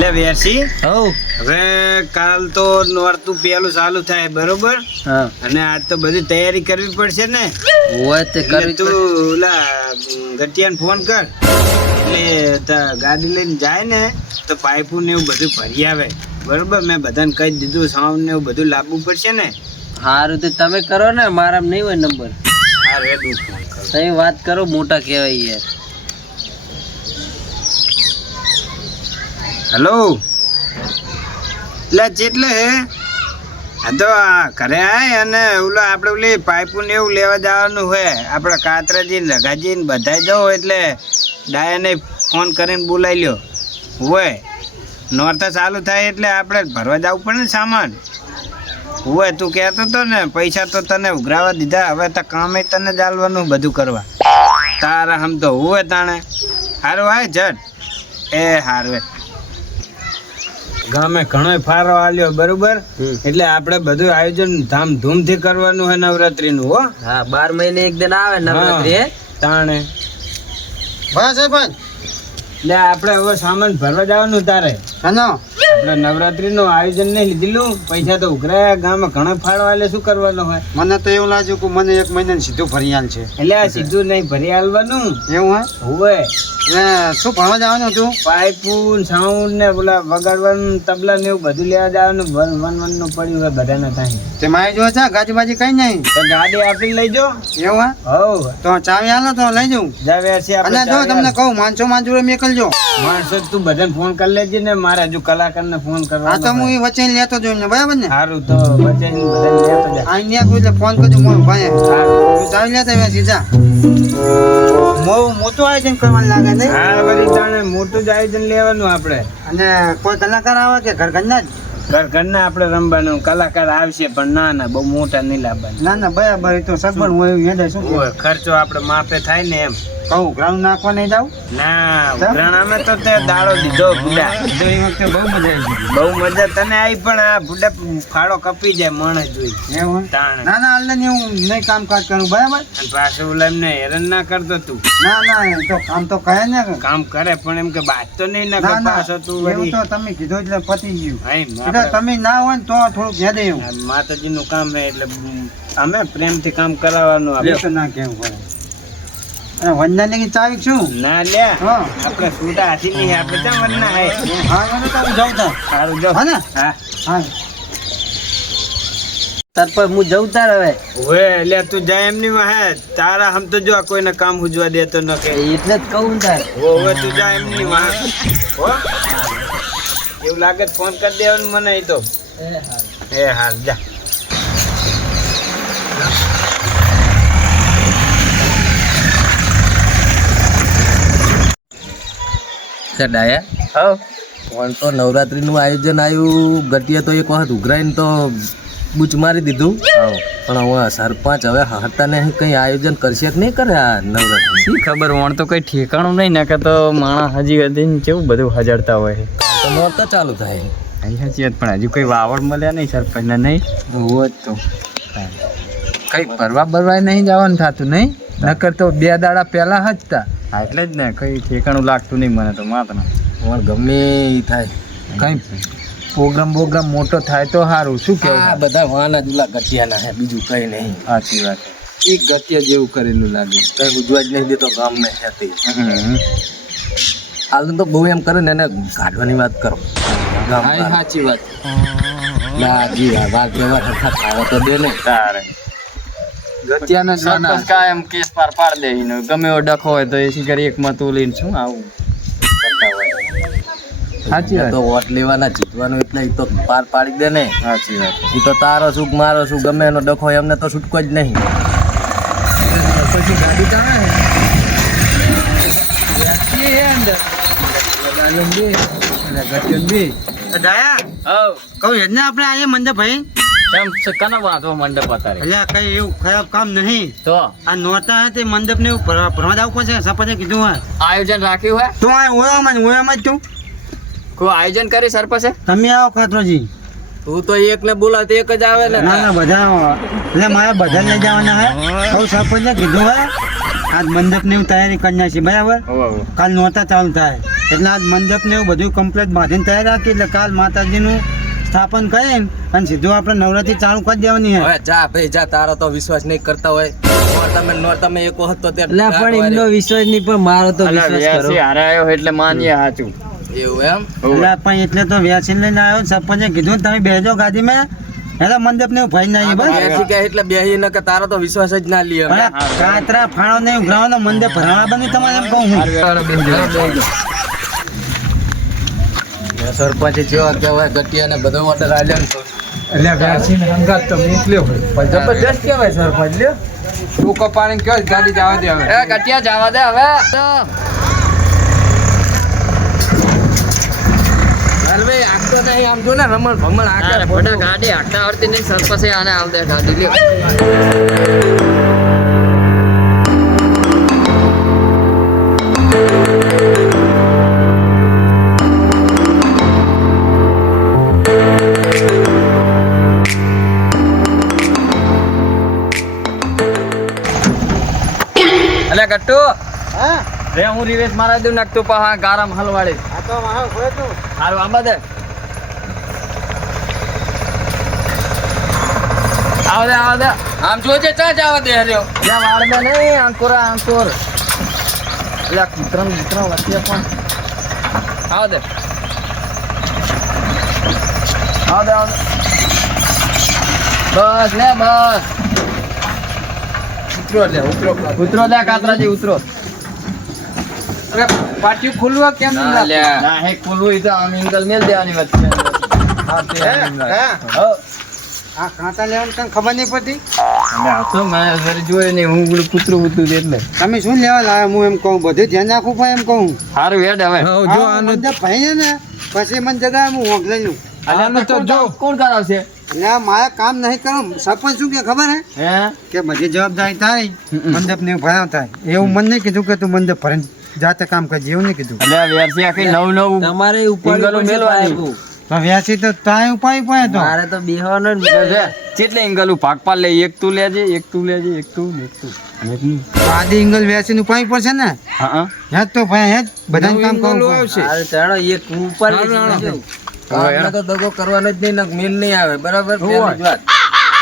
લે વેરસી હવ હવે કાલ તો નોરતું પેલું ચાલુ થાય બરોબર હા અને આજ તો બધી તૈયારી કરવી પડશે ને હોય તે એટલે કરવી તું ઓલા ગટિયાને ફોન કર એટલે ગાડી લઈને જાય ને તો પાઇપો ને એવું બધું ભરી આવે બરોબર મેં બધાને કહી દીધું સાઉન્ડ ને એવું બધું લાવવું પડશે ને સારું તે તમે કરો ને મારા નહીં હોય નંબર હા રેડું ફોન કર તમે વાત કરો મોટા કહેવાય યાર હેલો એટલે જેટલે હે હા તો ઘરે આય અને ઓલા આપણે ઓલી પાઇપો ને એવું લેવા જવાનું હોય આપણે કાતરાજી ને લગાજી ને બધાય જાઓ એટલે ડાયાને ફોન કરીને બોલાવી લ્યો હોય નોરતા ચાલુ થાય એટલે આપણે ભરવા જવું પડે ને સામાન હોય તું કહેતો હતો ને પૈસા તો તને ઉઘરાવા દીધા હવે તો કામે તને ચાલવાનું બધું કરવા તારા હમ તો હોય તાણે સારું આય જટ એ હારું ગામે ઘણો ફારો આલ્યો બરોબર એટલે આપણે બધું આયોજન ધામધૂમથી કરવાનું હોય નવરાત્રીનું હો હા 12 મહિને એક દિન આવે નવરાત્રી હે તાણે બસ ભાઈ એટલે આપણે હવે સામાન ભરવા જવાનું તારે હાલો આપણે નવરાત્રીનું આયોજન નહીં લીધેલું પૈસા તો ઉઘરાયા ગામમાં ઘણો ફાળો આલે શું કરવાનું હોય મને તો એવું લાગ્યું કે મને 1 મહિનાનું સીધું ભરી આલ છે એટલે આ સીધું નહીં ભરી આલવાનું એવું હોય હે શું ભણવા જવાનું હતું પાઇપું સાઉન્ડ ને બોલા વગાડવાનું તબલા ને એવું બધું લેવા જવાનું વન નું પડ્યું હોય બધાને થાય તે મારી જો છે ગાજીબાજી કઈ નહીં તો ગાડી આપીને લઈ જો એવું હવ તો ચાવી હાલો તો લઈ જવું જાવે છે અને જો તમને કહું માણસો મેકલજો માણસો તું બધાને ફોન કરી લેજે ને મારે હજુ કલાકારને ફોન કરવા હા તો હું એ વચ્ચે લેતો જોઉં ને બરાબર ને સારું તો બધાને લેતો જા આ ન્યા કોઈ એટલે ફોન કરજો મોય ભાઈ સારું ચાવી લેતા આવ્યા સીધા મોટું આયોજન કરવાનું લાગે નહીં હા વળી તાણે મોટું જ આયોજન લેવાનું આપણે અને કોઈ કલાકાર આવે કે ઘરના જ ઘરના આપણે રમવાનું કલાકાર આવશે પણ ના બહુ મોટા નહીં લાવવાના ના ના બરાબર એ તો સગવડ હોય એવું હેડે શું હોય ખર્ચો આપણે માપે થાય ને એમ કહું ગ્રાઉન્ડ નાખવા નહીં જાવ ના ઉઘરાણામાં તો તે દાડો દીધો ભૂડા એ વખતે બહુ મજા આવી બહુ મજા તને આવી પણ આ ભૂડા ફાળો કપી જાય માણસ જોઈ એવું તાણે ના ના હાલ ને હું નહીં કામકાજ કરું બરાબર અને પાછું ઓલા એમને હેરાન ના કરતો તું ના ના તો કામ તો કહે ને કામ કરે પણ એમ કે બાત તો નહીં ના ના કર ના પાછો તું એવું વળી તો તમે કીધું એટલે પતી ગયું હાય, એટલે આપણે તમે ના હોય ને તો થોડુંક યાદ એવું આ માતાજીનું કામ છે એટલે અમે પ્રેમથી કામ કરાવવાનું એ આપણે તો ના કેવું પડે અને વંદના ની ચાવી શું ના લે હા આપણે છૂટા હાથી નહીં આપણે ચા વરના હે હા મને તો હું જાઉં તા સારું જો હા ને હા હા તાર પર હું જઉં તાર હવે ઓએ એટલે તું જાય એમની માં હે તારા હમ તો જો આ કોઈને કામ હુજવા દેતો ન કે એટલે જ કહું તાર ઓવે તું જા એમની માં હો એવું લાગે તો ફોન કરી દેવાનું મને એ તો એ હાલ જા ડાયા પણ તો નવરાત્રીનું આયોજન આવ્યું ગટિયા તો એક વખત ઉઘરાઈને તો બૂચ મારી દીધું પણ હવે સરપંચ હવે હટાને કઈ આયોજન કરશે કે નહીં કરે આ નવરાત્રી શી ખબર વણ તો કઈ ઠેકાણું નહીં ને કે તો માણસ હજી હજી કેવું બધું હજારતા હોય તો મોર તો ચાલુ થાય અહીં હજી વાત પણ હજુ કઈ વાવડ મળ્યા નહીં સરપંચને નહીં હોત તો કઈ ભરવા નહીં જવાનું થતું નહીં નકર તો 2 દાડા પહેલા હજતા હા એટલે જ ને કઈ ઠેકાણું લાગતું નહીં મને તો માત્ર મોર ગમે ઈ થાય કઈ પ્રોગ્રામ મોટો થાય તો સારું શું આ કેવું બધા વાના દુલા ગટિયાના હે બીજું કઈ નહીં સાચી વાત એક ગતિયા જેવું કરેલું લાગે કઈ ઉજવા જ નહીં દેતો ગામને હતી હાલ તો બહુ એમ કરે ને એને કાઢવાની વાત કરો ગામ હા સાચી વાત ના જી વાત વ્યવહાર સરખા ખાવા તો દે ને તારે સરપંચ કાયમ કેસ પાર પાડ દે ઈનો. ગમે એવો ડખો હોય તો એ શિકાર એક માં તોલીને શું આવું કરતા હોય સાચી વાત તો વોટ લેવાના જીતવાનું એટલે ઈ તો પાર પાડી દે ને સાચી વાત ઈ તો તારો સુખ મારો સુખ ગમે એનો ડખો હોય એમને તો છૂટકો જ નહીં પછી ગાડી ચાલે ડાયા કહું યજ્ઞ આપણે આયા મંડપ ભાઈ કનો વાંધો મંડપ અત્યારે એટલે કઈ એવું ખરાબ કામ નહીં તો આ નોરતા હે તે મંડપ ને એવું ભરવા જવું પડશે સરપંચે કીધું હોય આયોજન રાખ્યું હે તું આ ઓયામાં જ તું કોઈ આયોજન કરી સરપંચે તમે આવો ખાતરોજી તું તો એક ને બોલાવ તો એક જ આવે ને ના ના બધા એટલે મારે બધા લઈ જવાના હે કહું સરપંચે કીધું હોય આજ મંડપ ની તૈયારી કરી નાખી બરાબર કાલ નોરતા ચાલુ થાય એટલે આજ મંડપ ને એવું બધું કમ્પ્લીટ બાંધીને તૈયાર રાખી એટલે કાલ માતાજીનું સ્થાપન કરીને અને સીધું આપણે નવરાત્રી ચાલુ કરી દેવાની છે. હવે જા ભાઈ જા, તારો તો વિશ્વાસ નહીં કરતા હોય નોરતા એક વખત તો એટલે પણ એમનો વિશ્વાસ નહીં, પણ મારો તો વિશ્વાસ કરો. હારે આવ્યો એટલે માનીએ સાચું. એવું એમ એટલે પણ એટલે તો વ્યાસીને લઈને આવ્યો ને સરપંચે કીધું તમે બેસજો ગાદીમાં એટલે મંડપ ને એવું ભાઈ ના બસ બેસી ગયા એટલે બેહી ન કે તારો તો વિશ્વાસ જ ના લે પણ આ કાતરા ફાળો ને ઉઘરાવાનો મંડપ ભરાવા બની તમારે એમ કહું હું. સરપંચ જેવા કહેવાય ગટિયા ને બધો ઓર્ડર આલ્યો ને એટલે વ્યાસીને હંગાત તો મોકલ્યો હોય પણ જબરજસ્ત કહેવાય સરપંચ લ્યો. ટૂંકો પાડીને કયો ગાડી જવા દે હવે. એ ગટિયા જવા દે હવે. ભાઈ આગતો નહીં, આમ જો ને રમણ ભમણ આગળ ફોટા ગાડી આગતા આવડતી નહીં, સરપંચ આને આવ દે ગાડી લ્યો. અલે ગટ્ટુ હા રે હું રિવેશ મારા દઉં નાખતું પા ગારામ હલવાડી આ તો મારો હોય તું હારું આંબા દે આવ દે આમ જોજે ચા જવા દે હર્યો ત્યાં વાળમાં નહીં અંકુર એટલે કૂતરા વચ્ચે પણ આવ દે બસ લે બસ ઉતરો લે કાતરાજી ઉતરો. અરે પાટિયું ખુલ્લું કેમ નહીં રાખતું? ના હે ખુલ્લું ઈ તો આમ એંગલ મેલ દેવાની વચ્ચે. હા તે આમ એંગલ. હો આ કાંટા લેવાની તને ખબર નહીં પડતી અને આ તો મેં ઘરે જોયું નહીં, હું પેલું કૂતરું એટલે તમે શું લેવા લાવ્યા હું એમ કહું બધું ધ્યાન રાખવું પડે એમ કહું સારું હેડ હવે. જો આ આનું મંડપ ભાઈ છે ને પછી મને જગા હું હોંક લઈ લઉં આનું તો જો કોણ કરાવશે એટલે આ મારે કામ નહીં કરું સરપંચ શું કે ખબર હે હે કે બધી જવાબદારી તારી મંડપ ને ભરાવ થાય એવું મને નહીં કીધું કે તું મંડપ ભરીને જાતે કામ કરજે એવું નહીં કીધું એટલે વેરસી આખી નવું તમારે ઉપર એંગલો મેલવાની. તો વ્યાસી તો તાય ઉપાય પડે તો મારે તો બેહવાનો જ કેટલે એંગલ ભાગ પાડ લે, એક તું લેજે એક તું લેજે એક તું ને એક તું અને એક નું. આદિ ઇંગલ વ્યાસી નું ઉપાય પડશે ને હા હેજ તો ભાઈ હેજ બધાને કામ કરવું પડે. આવશે. હાલ ચાલો એક ઉપર કામમાં તો દગો કરવાનો જ નહીં ને મેલ નહીં આવે બરાબર પહેલી જ વાત.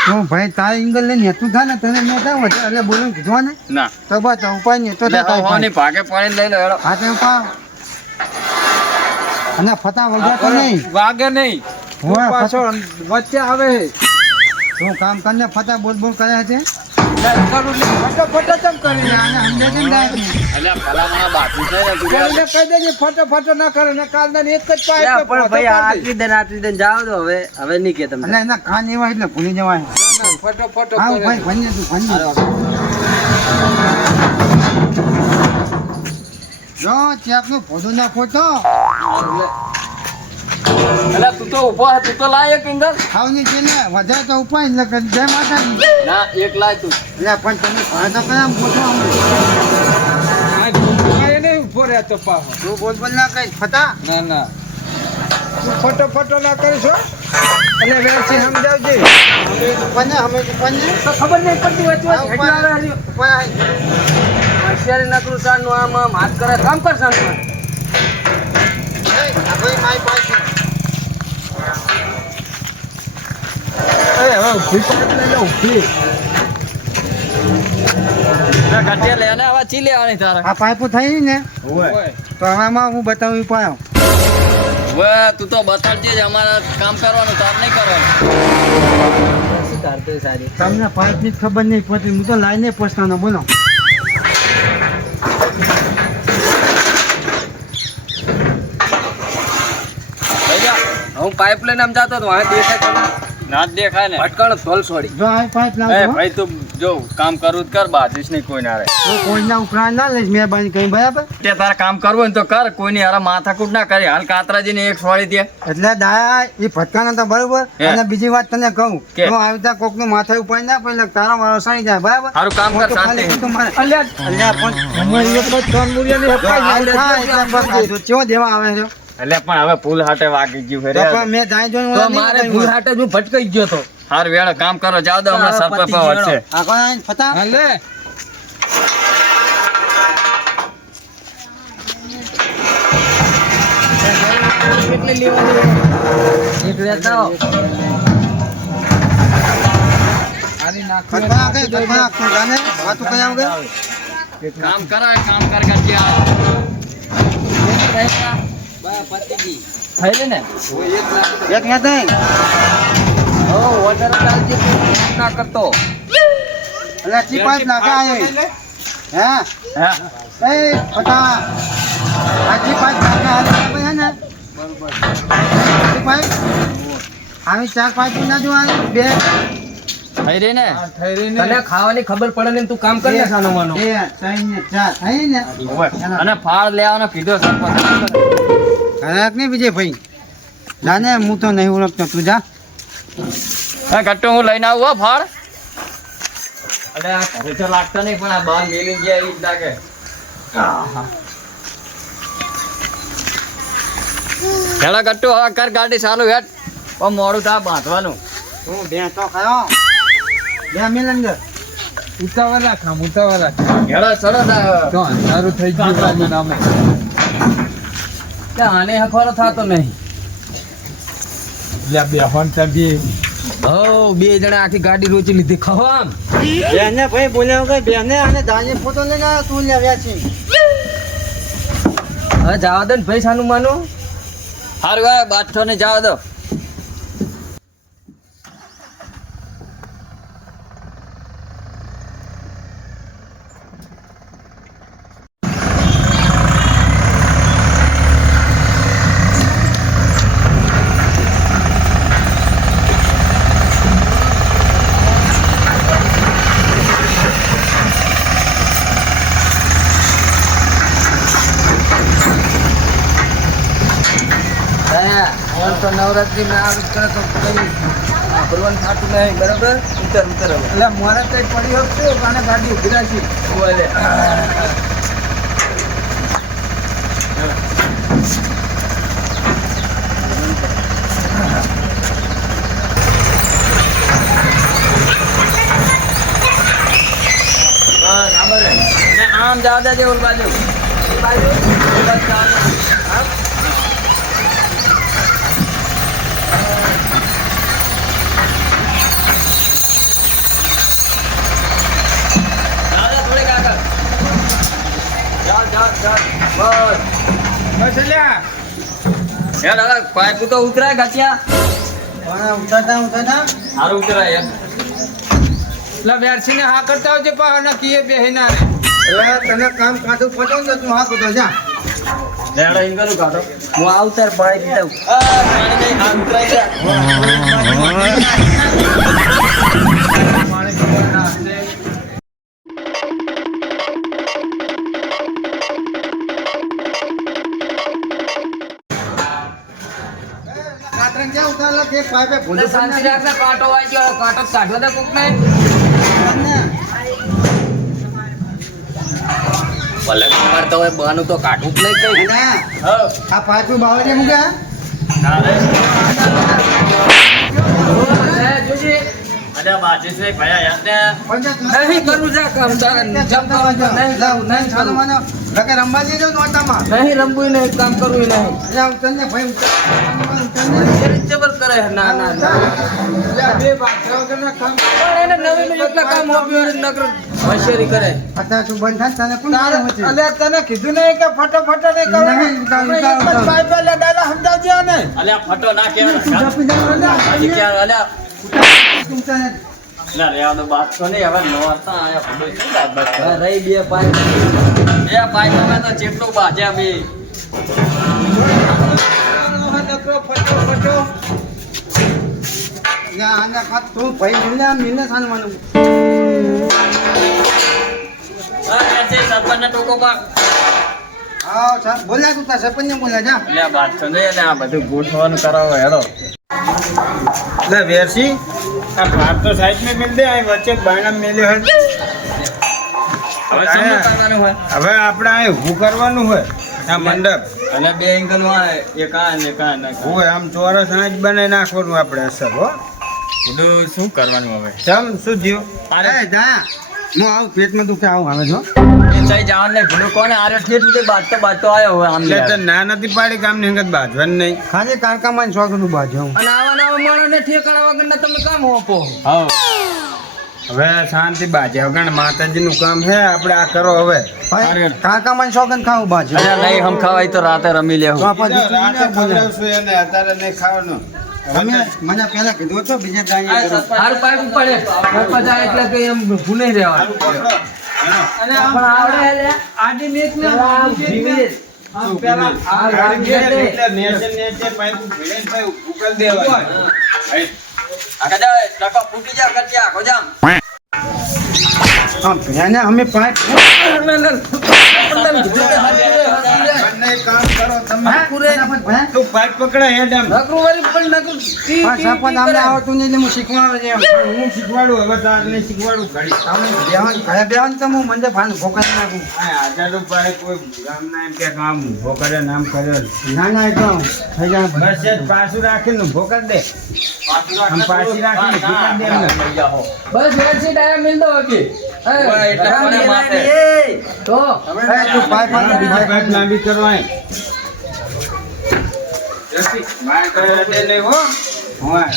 તો ભાઈ તારે ઇંગલ લઈને હેતું થાય ને તને મેં થાય એટલે બોલું કીધું ને ના તો બસ ઉપાય નહીં તો થાય હોવાની ભાગે પાણી લઈ લો હેડો. હા તો ઉપાય અને ફતા વળગ્યા તો નહીં વાગે નહીં હોય, પાછો વચ્ચે આવે તું કામ કરીને ફતા બોલ બોલ કરે છે ફટાફટ ચમ કરી આને સમજે છે ને ડાયરેક્ટ. અલ્યા ભલામણા બાકી છે ને તું. બોલીને કહી દેજે ફટાફટ ના કરે ને કાલના એક જ પાઇપ પણ ભાઈ આટલી દે જાઓ તો હવે નહીં કે તમને એટલે એના કાન એવા એટલે ભૂલી જવાય ફટાફટ હા ભાઈ ભણીએ તું ભણીએ જો ચેકનું ભોજું નાખો તો અલ્યા તું તો ઊભો હે, તું તો લાય એક એંગલ. ખાવની છે ને વધારે તો ઉપાય એટલે કે જય માતાજી ના એક લાય તું. એટલે પણ તમે ભાઈ તો કયા મોટો નહીં ઉભો રહેતો પાછો. તું બોલ બોલ ના કઈ ફતા ના ના તું ફટોફટો ના કરીશ હો. એટલે વેરસી સમજાવજે. પને અમે પને તો ખબર નહીં પડતી હોય તો હેઠી આવે હરી. ઉપાય હોશિયારી નકરું સારનું આમ હાથ કરે કામ કર સાનું. આ ભાઈ માય પાસે કાઢ્યા લે અને આવા ચી લેવાની તારે. આ પાઇપો થઈ ને તો આમાં હું બતાવું ઉપાય હવે તું તો બતાડજે જ અમારે કામ કરવાનું તાર નહીં કરવાનું. કરતો સારી તમને પાઇપ ની ખબર નહીં પડતી હું તો લાઈને પછતાનો બોલો હું પાઇપ લઈને આમ જાતો તો દેખાય તો ના જ દેખાય ને ભટકણ થોલ છોડી. જો આ પાઇપ એ લાવજો ભાઈ તું જો કામ કરવું જ કર, બાજીશ નહીં કોઈ ના રહે. કોઈના ઉપરા ના લઈશ મહેરબાની કઈ બરાબર તે તારે કામ કરવું હોય ને તો કર, કોઈની હારે માથાકૂટ ના કરી. હાલ કાતરાજીને એક સોળી દે. એટલે દાયા એ ભટકાના તો બરોબર હે. અને બીજી વાત તને કહું કે? તો આવી રીતે કોકનું માથા ઉપાય ના પડે એટલે તારો વાળો સાઈ જાય બરાબર સારું કામ કર, હું તો શાંતિ. ખાલી તમારે અલ્યા અલ્યા પણ અમારી એક જ ત્રણ મૂળિયાની જો હપાઈ આ જાય. થાય એટલે બસ આ જો ચેવો દેવા આવે છે એટલે પણ હવે ફૂલ હાટે વાગી ગયું તો ફેરે. પણ મેં જાય જોઈને તો ઓલા નહીં મારે બતાવ્યું. ભૂલ હાટે જ હું ભટકાઈ ગયો તો. હાર વેળે કામ કરો, જાવ દો હમણાં સરપંચ પર વળશે. આ કોણ આવીને ફતા હા લે એટલે લેવાની એક લેતા આવો. ખતવા નાખે, ખતવા નાખતું જાને વાતું કઈ આવ ગયા કામ કરાય કામ કર ગટિયા. થઈ રે ને એક ને થઈ હો વધારે ચાલજે તું ના કરતો. એટલે ચી 5 લાખ આયો હે હા એ પતા આજી 5 લાખ આયા ભાઈ ને બરોબર ભાઈ આવી 4-5 ના જો આ બે થઈ રે ને તને ખાવાની ખબર પડે ને તું કામ કર ને સાનો માનો બે 3 ને 4 થઈ ને અને ફાળ લેવાનો કીધો સરપંચ. ખરાક નહીં વિજય ભાઈ જાને હું તો નહીં ઓળખતો તું જા હા ગટ્ટુ હું લઈને આવું હો ફાળ. અરે આ ઘરે તો લાગતા નહીં પણ આ બહાર મેલી ગયા એવી જ લાગે. હેલો ગટ્ટુ હવે કર ગાડી ચાલુ હેઠ પણ મોડું થાય બાંધવાનું. તું બે તો ખાયો બે મિલન ઉતાવળ રાખ હેલો ચલો તો અંધારું થઈ ગયું નામે આને હખવાનો થતો નહીં લે બે હોન બી હો બે જણા આખી ગાડી રોચી લીધી ખહો આમ બેને ભાઈ બોલ્યા વગર બેને અને દાને ફોટો લઈને આવ્યો તું લેવ્યા છે હવે જવા દે ને ભાઈ સાનું માનો સારું ભાઈ બાથો ને જવા દો. તો નવરાત્રી માં આ કરે તો કઈ ભરવાનું થતું નહીં બરાબર ઉતર હવે એટલે મારે કઈ પડી હશે અને ગાડી ઉભી રાખી બોલે આમ જવા દેજે ઓલ બાજુ એ બાજુ બસ જવા દે. હા? જવા દે થોડીક આગળ. ચાલ. બસ. યાર હવે પાઇપ તો ઉતરાય ગાંઠિયા. પણ ઉતરતા સારું ઉતરાય એમ. એટલે વેરસીને હા કરતા આવજે પણ કીએ બેહીના હવે તને કામ કાઢું પડે ને તું હા કૂદો જા લેડો ઇન કરું કાઢો. હું આવતાર પાણી પીતા પાણી નહીં આ ઉતરાય છે. કાતરંગ જા ઉતારલા કે પાઇપે ભૂલે શાંતિ રાખને કાંટો વાઈ ગયો કાંટો કાઢવા દે કોક ને ભલે કરતો હોય બહાનું તો કાઢવું જ નહીં કઈ ના હા આ પાઇપ બાવળે મૂક્યા અરે બાજી સે ભયા યાર ને નહીં કરવું જા કામ તારે જમ કરવાનું નહીં નહીં કરવું. રંબા દીધો નોટામાં નહીં રમવું નહીં કામ કરવું નહીં એટલે ઉતરને ભાઈ ઉતરને જબર કરે ના બે બાકરા વગરના કામ પણ એને નવીન એટલા કામ હોપ્યું નકર હોશિયારી કરે અત્યારે તું બંધ થાય તને કોણ મારે છે અલ્યા તને કીધું નહીં કે ફટાફટ નહીં કરો નહીં, ઉતાર. પાઇપ લડાયેલા સમજાવજે ને અલ્યા ફટો ના કેવા બાજી ક્યાં અલ્યા ના રે આનો બાત તો નહીં હવે નોરતા આયા ફટો શું બાત બાત કરે? રહી બે પાઇપ બે પાઇપ અમે તો જેટલું બાજ્યા બે તું ભાઈ બોલ્યા મિલે સાનું માનું હા એસે સરપંચને ટોકો પાક હા સર બોલ્યા તું તાર સરપંચ ને બોલ્યા જા અલ્યા બાત તો નહીં અને આ બધું ગોઠવાનું કરાવો હેડો લે વેરસી આ ભાત તો સાઈડ में मिल दे આ વચ્ચે બાયણા મેલ્યો હે હવે શું કરવાનું હોય હવે આપણે આ ઊભું કરવાનું હોય આ મંડપ અને બે એંગલ હોય એક આ ને એક આ ને એક આ. હોય આમ ચોરસ આંચ બનાવી નાખવાનું આપણે અસર હો બધું શું કરવાનું હવે ચમ શું થયું અરે જા હું આવું પેટમાં દુખે આવું આવે છો એ જઈ જવાનું નહીં ભૂલું કોને આરે ઠેઠ સુધી બાજતો આવ્યો હવે આમ એટલે તો ના નથી પાડી કામ ની હંગત બાંધવાનું નહીં. ખાલી કારકામાં શોખનું બાજુ અને આવા નવા માણસને ઠેકાણા વગરના તમે કામ આપો હા હવે શાંતિ બાજ્યા વગર માતાજીનું કામ છે, આપણે આ કરો હવે. કારકામાં શોખન ખાવું બાજુ અરે નહીં હમ ખાવાય તો રાતે રમી લેવું તો પાછું તું રાતે ના બોલે. ખવડાવશું એને, અત્યારે નહીં ખાવાનું. મને પહેલા કીધું હતું બીજા દાઈએ કરો. હારું પાઇપ પડે પાઇપ જાય એટલે કઈ એમ ભૂલે રહેવા પણ આવડે એટલે આડી નીચ ને જીવી પેલા એટલે નેચે નેચે પાઇપ ભીડે ને પાઇપ ઉકળ દેવાનું. આગળ જાય ડકો ફૂટી જા કરજે આખો જામ હા ભેને અમે પાંચ બંને કામ કરો તમે. ફટાફટ ભે. તું પાઇપ પકડે હેડ એમ. પણ સરપંચ અમને આવડતું નહીં એટલે હું શીખવાડું છું એમ. હું શીખવાડું, હવે તાર નહીં શીખવાડું ઘડી. તમે બેહન ઘરે બેહન તો હું મને ભાન ભોકાઈ નાખું. આ આજાદુ ભાઈ કોઈ ગામના એમ કે કામ ઊભો કરે ને આમ કરે. ના ના એ તો થઈ જાય બસ એ જ પાછું રાખીને ઊભો કરી દે. આમ પાછી રાખીને ઊભી કરી દે એમને. બસ વેચી ડાયા મિલ દો બાકી એટલે કોને માથે? તો એ તું પાઇપ બીજી પાઇપ લાંબી કરવાય. મારે કઈ અડે નહીં હો. હોય.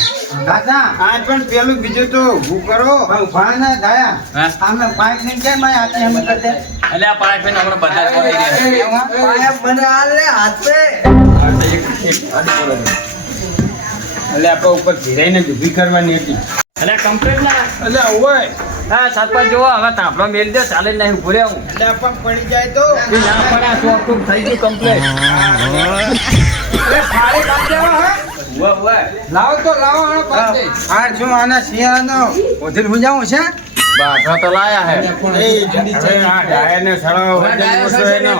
દાદા આજ પણ પેલું બીજું તો ઊભું કરો. ભાઈ ના ગયા હા? આમે પાઇપ લઈને કેમ મારી હાથે એમ કરી દે એટલે આ પાઇપ એને હમણાં બધા જ પકડી ગયા. પાઇપ મને આલે હાથે આ તો એક એટલે આપણે ઉપર ધીરાઈને જ ઊભી કરવાની હતી. એટલે કમ્પ્લીટ ના એટલે હોય. હા સરપંચ જોવો હવે તાંભલો મેલ દે ચાલે જ નહીં ઉભું રહે હું એટલે પણ પડી જાય તો એ ના પડે આ ચોકટું થઈ ગયું કમ્પ્લીટ ફાળી કાઢ દેવા હે લાવો તો લાવો હણો પાછે હાર શું આના શિયાળાનો ઓધીલ હુંજાવું છે બાધા તો લાયા હે એ હવે આ ડાયાને સળો વજન ઓછો એનો.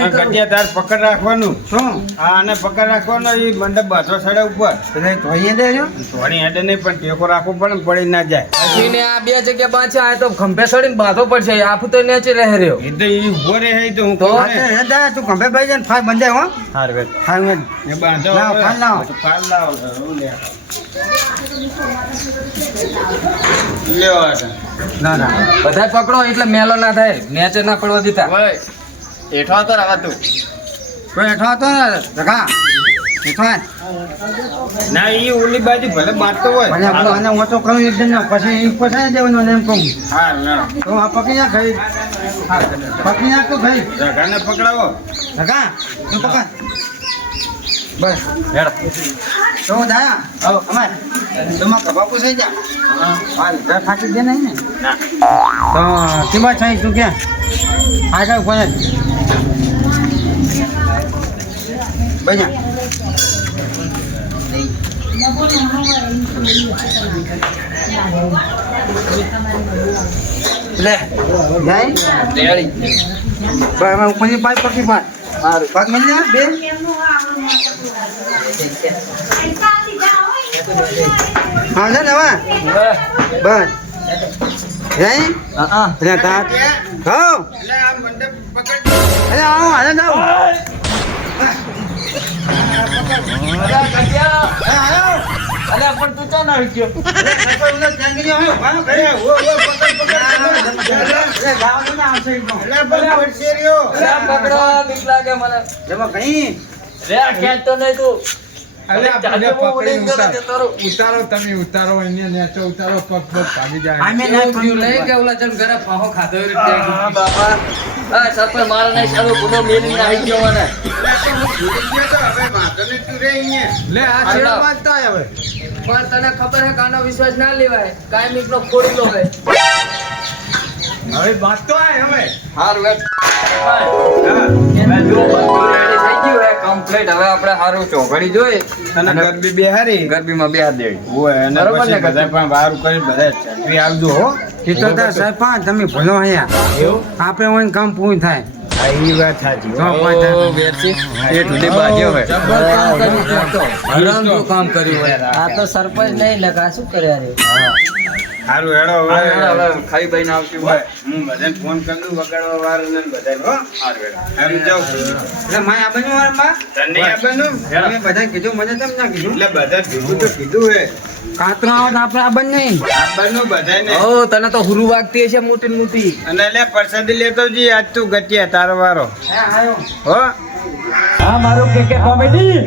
આ ગટિયા તાર પકડ રાખવાનું. શું આ આને પકડ રાખવાનો, એ મંડપ બાંધો સડે ઉપર. એટલે ધોઈએ દેજો ધોણી હેડે નહીં પણ ટેકો રાખવો પડે ને પડી ના જાય. ને આ બે જગ્યા બાંધ્યા આ તો ખંભે સડીને બાંધવો પડશે આફું તો નેચે રહે રહ્યો એ તો એ ઉભો રહે એ તો હું તો? કહું ને. હે દા તું કંભે ભાઈ જન ફાઈ બંધાય હો હાર વેલ. ફાઈ મેં એ બાંધો લાવો, હવે. ફાલ લાવો. તો ફાલ લાવો તો હું લે. લ્યો આ તો. ના ના બધા પકડો એટલે મેલો ના થાય નેચે ના પડવા દીધા ઓય એઠો તો રવા તું કોઈ હેઠો હતો ને રખા હેઠો આય. ના એ ઓલી બાજુ ભલે બાંધતો હોય. મને આપણો આને ઓછો કરું એકદમ ને પછી એ પસાઈ દેવાનું અને એમ કહું હા ના તો આ પકડી નાખ ભાઈ પકડી નાખ તો ભાઈ રઘાને પકડાવો. રખા તું પકડ બસ હેડ તો દાયા અમાર તમાર કબાબ પૂછાઈ જા હા ઘર ખાતી દે નહીં ને ના તો કેમાં થાય તું કે આગળ કોઈ બજા લે જાય રેડી બરાબર ઉપરની પાઇપ પકી પાડ મારું પગ મળી જાય બે હા છે ને હવે બસ જાય હા એટલે તાર હો એટલે આ મંડપ પકડ. અરે આવો હાલે જાઓ અલે પણ તું ચા ના ગયો એટલે પણ પડશે રહ્યો. પકડો બીક લાગે મને રે ક્યાં તો નહીં તું ઉતારો તમે ઉતારો એને નેચો ઉતારો પગ પગ ભાગી જાય લઈ કે ઓલા જણ ઘરે પાહો ખાધો એવી રીતે હા બાપા હા સરપંચ મારા નહીં સારું ગુનો મેલી નાખી ગયો મને હવે વાંધો નહીં, તું રે અહીંયા. લે આ છેડા બાંધતા આય હવે પણ તને ખબર હે કાનો વિશ્વાસ ના લેવાય કાયમિક નો ખોડી લો હોય હવે બાંધતો આય હવે હારું જો બધું ready થઈ ગયું હે complete. હવે આપણે હારું ચોઘડી જોઈએ અને ગરબી બેહારી. ગરબીમાં બેહાર દેવી હોય અને બરોબર ને પછી બધા પણ વારું કરી બધા ઝડપી આવજો હો. સિત્તોતેર સરપંચ તમે ભૂલો અહીંયા આપણે હોય કામ પૂરું થાય આ ઈ વાત સાચી હો. ઓ વેરસી એ ઢૂંઢી બાજ્યો હવે હરામ કામ કર્યું હોય આ તો સરપંચ નહીં લગા શું કર્યા રે સારું હેડો હવે ખાઈ બઈને આવશું હોય હું બધાને ફોન કરી દઉં વગાડવા વાળાને બધાને હો એમ જાઉં એટલે મારે આવવાનું હોય બા? તને આવવાનું તમે બધાને કીધું, મને કેમ ના કીધું? એટલે બધા ભેગું તો કીધું હે કાતરો આવે તો આપણે આવવાનું નહીં. આવવાનું બધાને ઓ તને તો હુરુ વાગતી હશે મોટી મોટી. અને એટલે પ્રસાદી લેતો જી આજ તું ગટિયા તારો વારો હા, આવ્યો. હો હા મારું કે કોમેડી